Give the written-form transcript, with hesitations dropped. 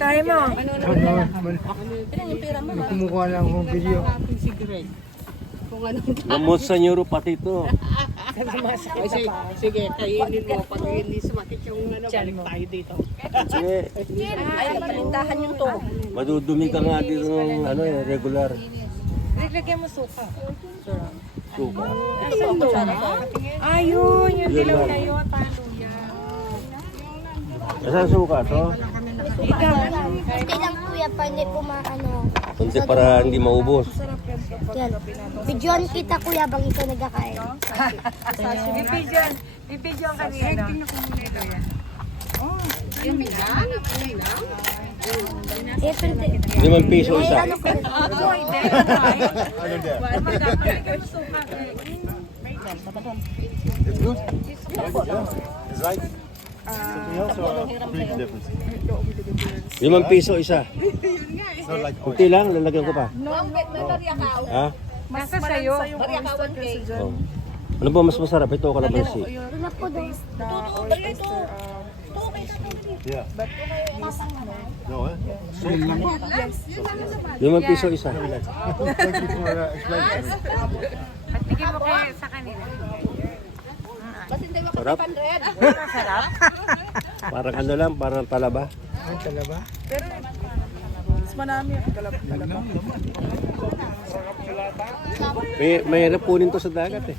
Try mo. Kumukuha lang akong video. Kung ano. Gamot sa neuropathy to. Sige, kainin mo. Pag hindi sumakit yung ano, balik tayo dito. Sige, Ay, napalindahan yung to. madudumi ka nga dito ng ano eh, regular. Lagyan mo suka. Suka. Ayun, yung Yun dilaw lang. na yun. Paluya. Saan suka to? Hindi lang kuya, pa hindi po maano. Kunti para hindi maubos. Yan. Videoan kita kuya bang ikaw nagkakain. Bibidyon ka niya, no? Eh, pwede. 5 piso isa. Ano ko? Limang piso isa. Kunti lang, lalagyan ko pa. Ha? Nasa sa'yo. Oh. Ano ba mas masarap? Ito o kalamansi? Ito na po daw. Limang piso isa. Patigin mo kayo sa kanila. Sarap. Parang ano lang, parang talaba. Ang talaba. May kunin to sa dagat eh.